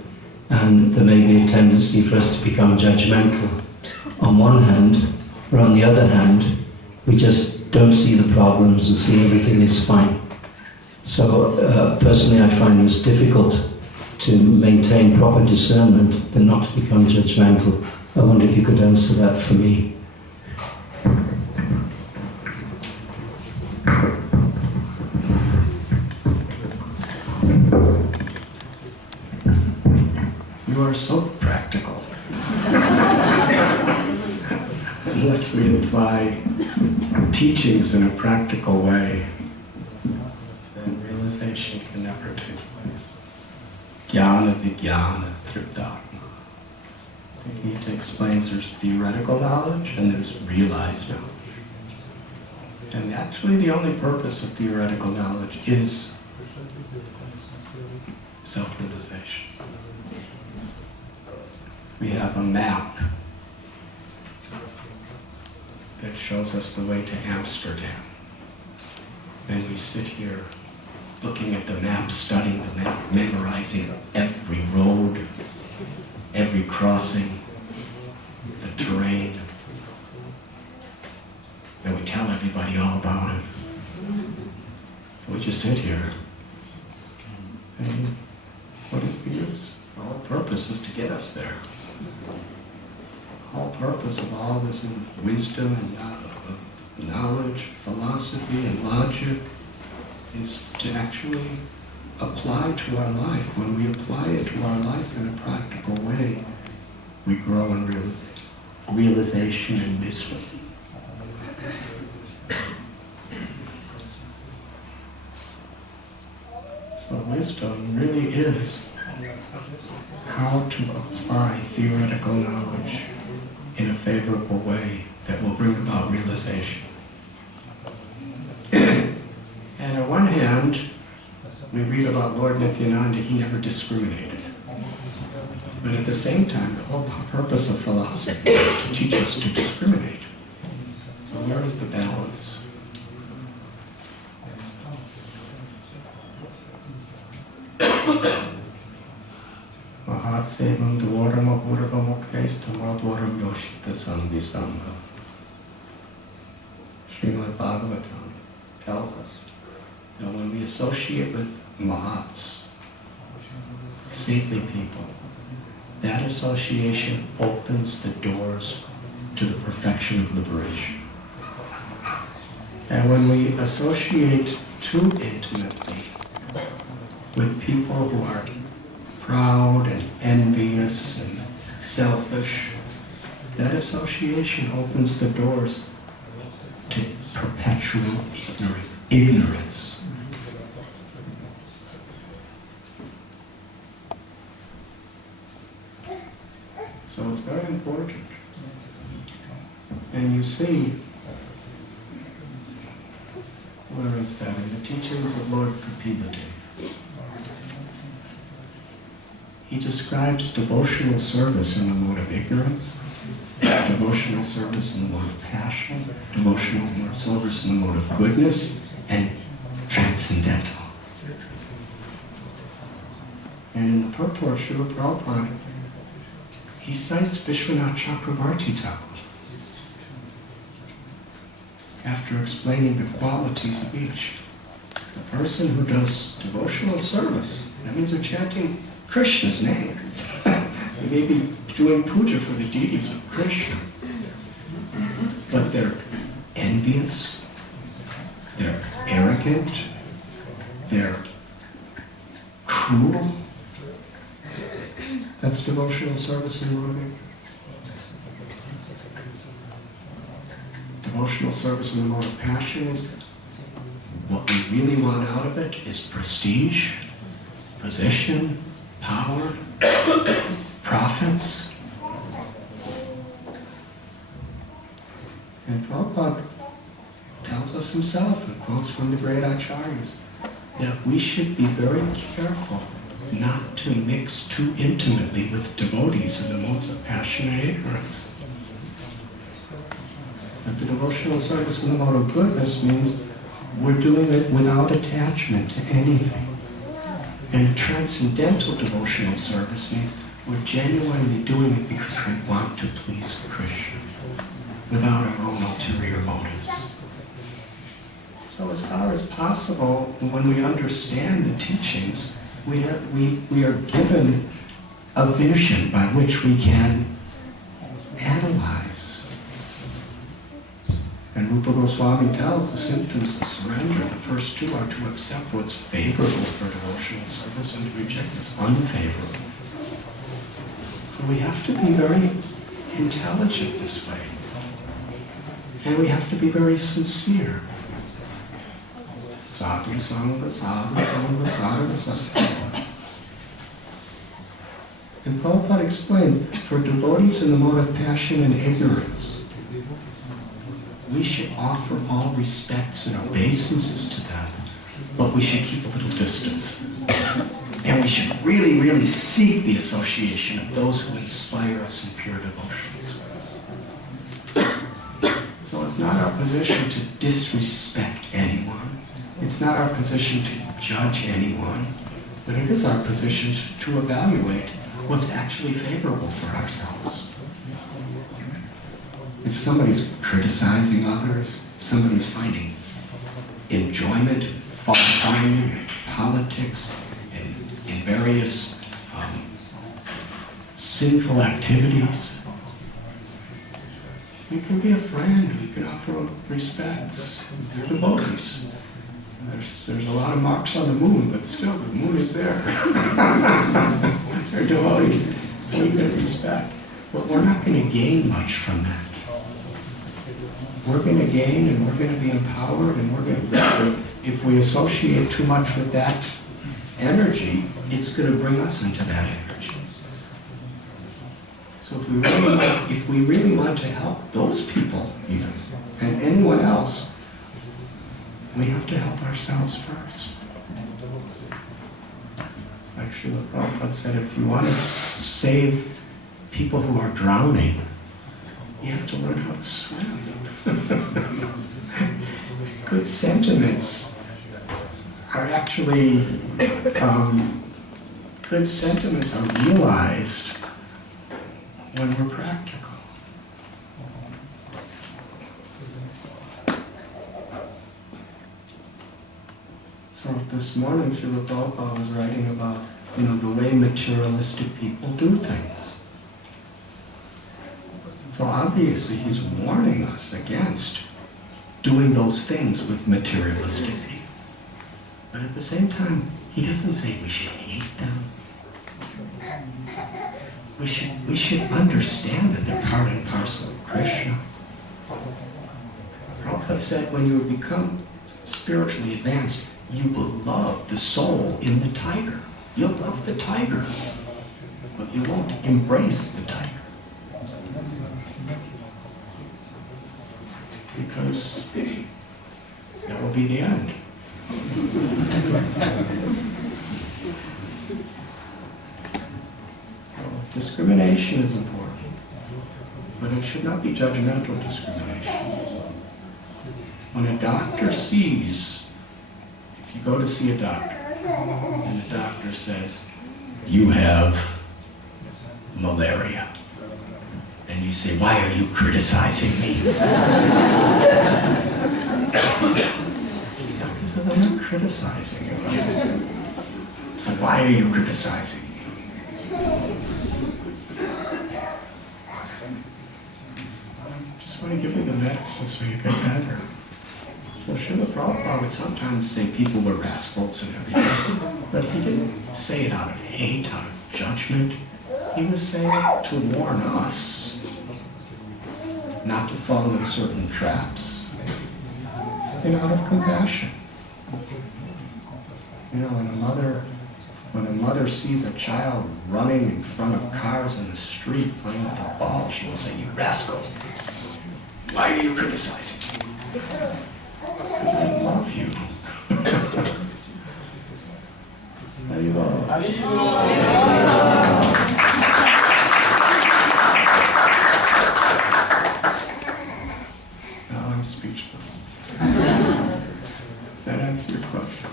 and there may be a tendency for us to become judgmental on one hand, or on the other hand, we just don't see the problems and see everything is fine. So personally I find this difficult to maintain proper discernment, but not to become judgmental. I wonder if you could answer that for me. You are so practical. Unless we apply teachings in a practical way, then realization can never take place. Jnana vijnana triptatma. Gita explains there's theoretical knowledge and there's realized knowledge. And actually the only purpose of theoretical knowledge is self-realization. We have a map that shows us the way to Amsterdam. And we sit here looking at the map, studying the map, memorizing every road, every crossing, the terrain. And we tell everybody all about it. We just sit here. And what is the use? The whole purpose is to get us there. The whole purpose of all this wisdom and knowledge, philosophy and logic is to actually apply to our life. When we apply it to our life in a practical way, we grow in realization and wisdom. So wisdom really is how to apply theoretical knowledge in a favorable way that will bring about realization. And on one hand, we read about Lord Nityananda, he never discriminated. But at the same time, the whole purpose of philosophy is to teach us to discriminate. So where is the balance? Mahatsevam dvaram apurva muktaistam dvaram yoshita sambhisambha. Srimad Bhagavatam tells us that when we associate with Mahats, saintly people, that association opens the doors to the perfection of liberation. And when we associate too intimately with people who are proud and envious and selfish, that association opens the doors to perpetual ignorance. So it's very important. And you see, where is that? In the teachings of Lord Kapilade. He describes devotional service in the mode of ignorance, devotional service in the mode of passion, devotional service in the mode of goodness, and transcendental. the purport, Srila Prabhupada, he cites Vishwanath Chakravarti Thakur after explaining the qualities of each. The person who does devotional service, that means they're chanting Krishna's name. They may be doing puja for the deities of Krishna, but they're envious, they're arrogant, they're cruel. That's devotional service in moving. Devotional service in the mode of passion is what we really want out of it is prestige, position, power, profits. And Prabhupada tells us himself, and quotes from the great acharyas, that we should be very careful not to mix too intimately with devotees in the modes of passion and ignorance. That the devotional service in the mode of goodness means we're doing it without attachment to anything. And transcendental devotional service means we're genuinely doing it because we want to please Krishna, without our own ulterior motives. So as far as possible, when we understand the teachings, we are given a vision by which we can analyze. And Rupa Goswami tells the symptoms of surrender. The first two are to accept what's favorable for devotional service and to reject what's unfavorable. So we have to be very intelligent this way. And we have to be very sincere. Sadhu sangha, sadhu sangha, sadhu sangha. And Prabhupada explains, for devotees in the mode of passion and ignorance, we should offer all respects and obeisances to them, but we should keep a little distance. And we should really, really seek the association of those who inspire us in pure devotion. So it's not our position to disrespect anyone. It's not our position to judge anyone, but it is our position to evaluate what's actually favorable for ourselves. If somebody's criticizing others, somebody's finding enjoyment, finding politics, in various sinful activities, we can be a friend, we can offer respects. They're devotees. There's a lot of marks on the moon, but still the moon is there. They're devotees, so we can respect. But we're not going to gain much from that. We're going to gain and we're going to be empowered and we're going to, if we associate too much with that energy, it's going to bring us into that energy. So if we really want to help those people, even, and anyone else, we have to help ourselves first. Like Srila Prabhupada said, if you want to save people who are drowning, you have to learn how to swim. Good sentiments are actually, good sentiments are realized when we're practical. So this morning, Srila Prabhupada was writing about, the way materialistic people do things. So obviously he's warning us against doing those things with materialistic people. But at the same time, he doesn't say we should hate them. We should understand that they're part and parcel of Krishna. Prabhupada said when you become spiritually advanced, you will love the soul in the tiger. You'll love the tiger, but you won't embrace the tiger. Because that will be the end. So discrimination is important, but it should not be judgmental discrimination. When a doctor sees, if you go to see a doctor, and the doctor says, you have malaria. And you say, why are you criticizing me? He says, I'm not criticizing you. So why are you criticizing me? Just want to give you the medicine so you get better. So Srila Prabhupada would sometimes say people were rascals and everything, but he didn't say it out of hate, out of judgment. He was saying it to warn us not to fall in certain traps, and out of compassion. You know, when a mother sees a child running in front of cars in the street playing with a ball, she will say, "You rascal! Why are you criticizing me?" Because I love you. Now I'm speechless. Does that answer your question?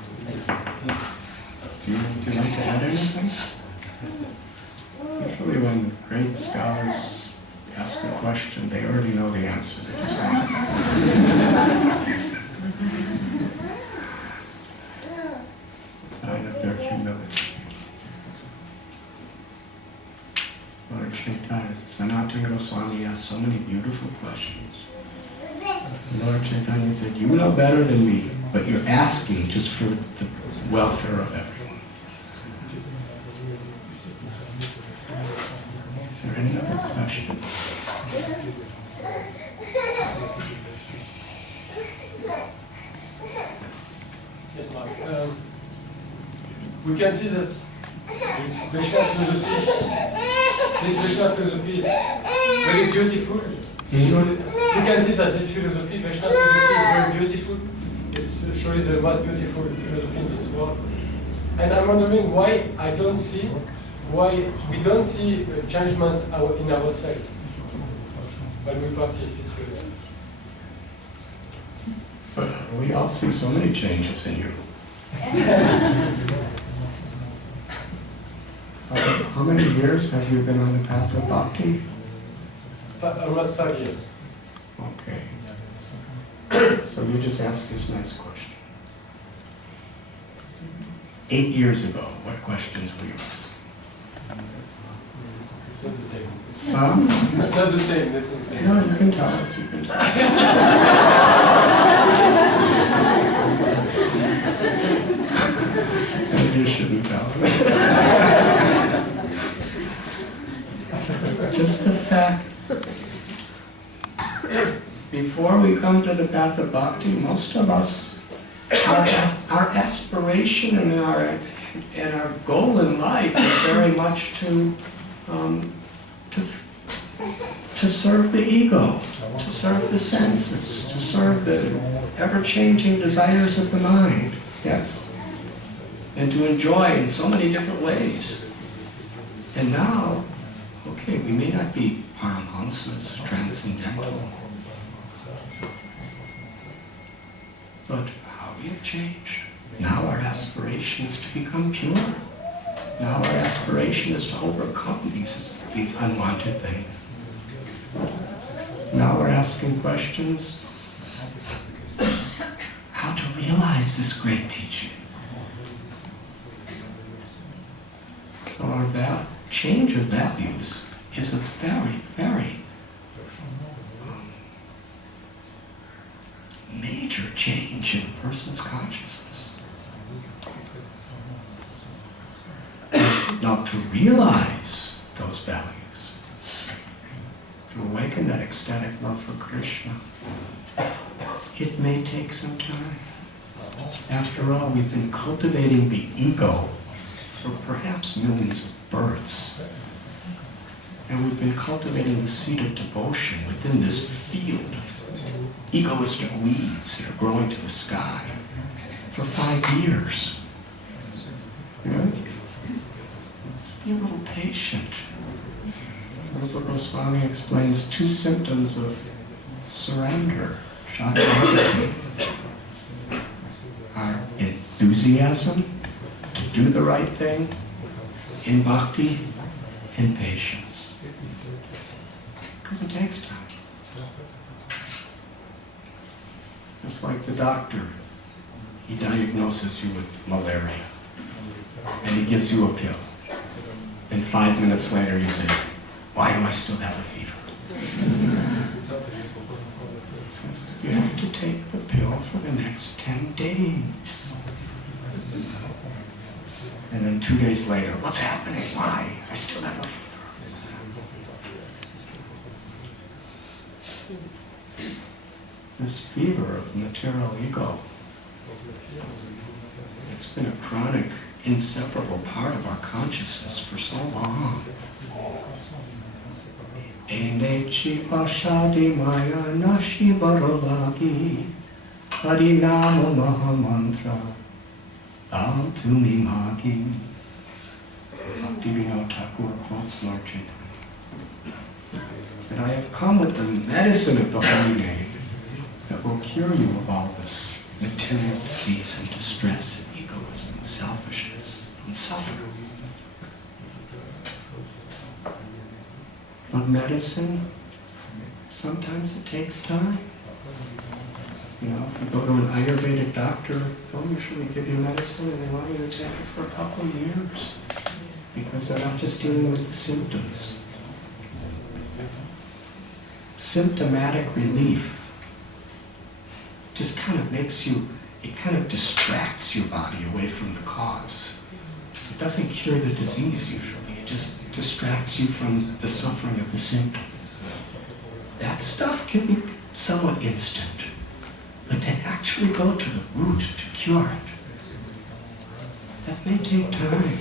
Would you like to add anything? Usually when great scholars ask a question, they already know the answer. They just want it's a sign of their humility. Lord Chaitanya, Sanatana Swami asked so many beautiful questions. Lord Chaitanya said, you know better than me, but you're asking just for the welfare of everyone. Is there any other questions? Yes, Mark. We can see that this Vaishnava philosophy is very beautiful. You can see that this philosophy, Vaishnava philosophy, is very beautiful. It's surely the most beautiful philosophy in this world. And I'm wondering why we don't see changement in ourselves when we practice this philosophy. But we all see so many changes in you. How many years have you been on the path of bhakti? Almost 5 years. Okay. So you just asked this nice question. 8 years ago, what questions were you asking? Not the same. Huh? Not the same, definitely. No, you can tell us. You can tell us. You shouldn't tell us. Just the fact, before we come to the path of bhakti, most of us, our aspiration and our goal in life is very much to serve the ego, to serve the senses, to serve the ever-changing desires of the mind, yes, and to enjoy in so many different ways. And now, okay, we may not be Paramahamsas, transcendental, but how we have changed. Now our aspiration is to become pure. Now our aspiration is to overcome these unwanted things. Now we're asking questions, how to realize this great teaching. So our change of values is a very, very major change in a person's consciousness. Now, to realize those values, to awaken that ecstatic love for Krishna, it may take some time. After all, we've been cultivating the ego for perhaps millions of births. And we've been cultivating the seed of devotion within this field of egoistic weeds that are growing to the sky for 5 years. Yes? Be a little patient. Rupa Swami explains 2 symptoms of surrender, shakunti, our enthusiasm to do the right thing, in bhakti, in patience. Because it takes time. It's like the doctor. He diagnoses you with malaria, and he gives you a pill. And 5 minutes later you say, why do I still have a fever? You have to take the pill for the next 10 days. And then 2 days later, what's happening? Why? I still have a fever. This fever of material ego, it's been a chronic, inseparable part of our consciousness for so long. Enechi pashadi maya nashi baravagi harinama mahamantra Am Tumi Magi. Bhaktivinoda Thakur quotes Lord Chaitanya. And I have come with the medicine of the holy name that will cure you of all this material disease and distress and egoism and selfishness and suffering. But medicine, sometimes it takes time. You know, if you go to an Ayurvedic doctor, they'll usually give you medicine and they want you to take it for a couple of years because they're not just dealing with the symptoms. Symptomatic relief just kind of makes you, it kind of distracts your body away from the cause. It doesn't cure the disease usually, it just distracts you from the suffering of the symptom. That stuff can be somewhat instant. But to actually go to the root to cure it, that may take time.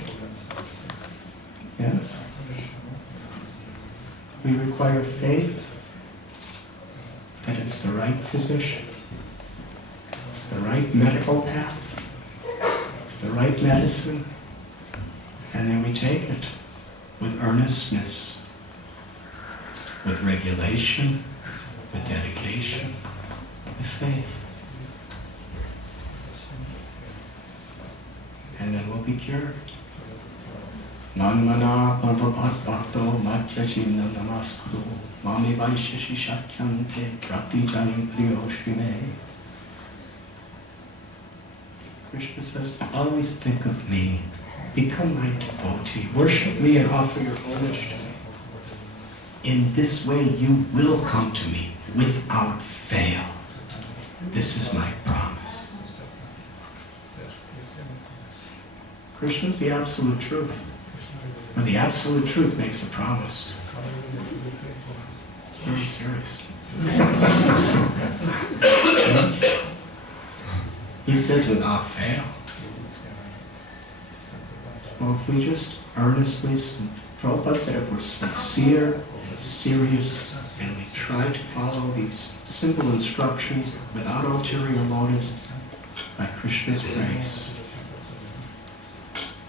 Yes? We require faith that it's the right physician, it's the right medical path, it's the right medicine, and then we take it with earnestness, with regulation, with dedication, with faith. And then we'll be cured. Manmana parvapatvato matyacinna namaskru mami vaishashi shakyante pratijani priyoshime. Krishna says, always think of me. Become my devotee. Worship me and offer your homage to me. In this way you will come to me without fail. This is my promise. Krishna is the absolute truth. When the absolute truth makes a promise, it's very serious. He says without fail. Well, if we just earnestly, Prabhupada said if we're sincere, serious, and we try to follow these simple instructions without ulterior motives, by Krishna's grace,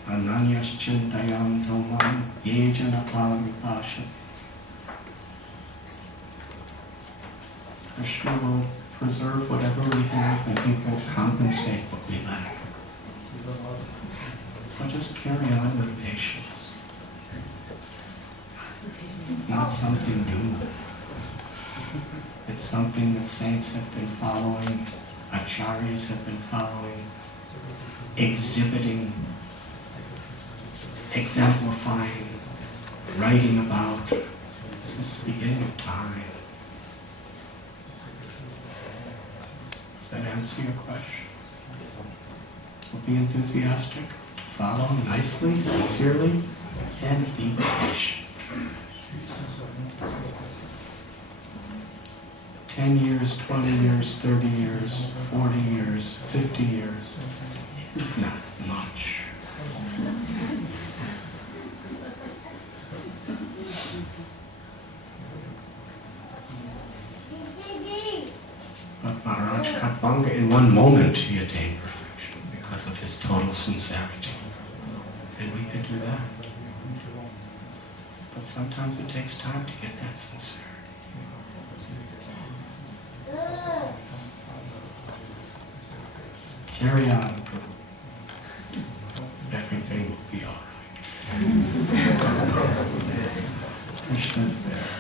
Ananyas chintayam tomam yejana paripasha. Krishna will preserve whatever we have and he will compensate what we lack. So just carry on with patience. It's not something new. It's something that saints have been following, acharyas have been following, exhibiting, exemplifying, writing about. This is the beginning of time. Does that answer your question? We'll be enthusiastic, follow nicely, sincerely, and be patient. 10 years, 20 years, 30 years, 40 years, 50 years is not much. But Maharaj Khatwanga, in one moment, he attained perfection because of his total sincerity. And we could do that. But sometimes it takes time to get that sincerity. Carry on. Everything will be all right. Krishna is there.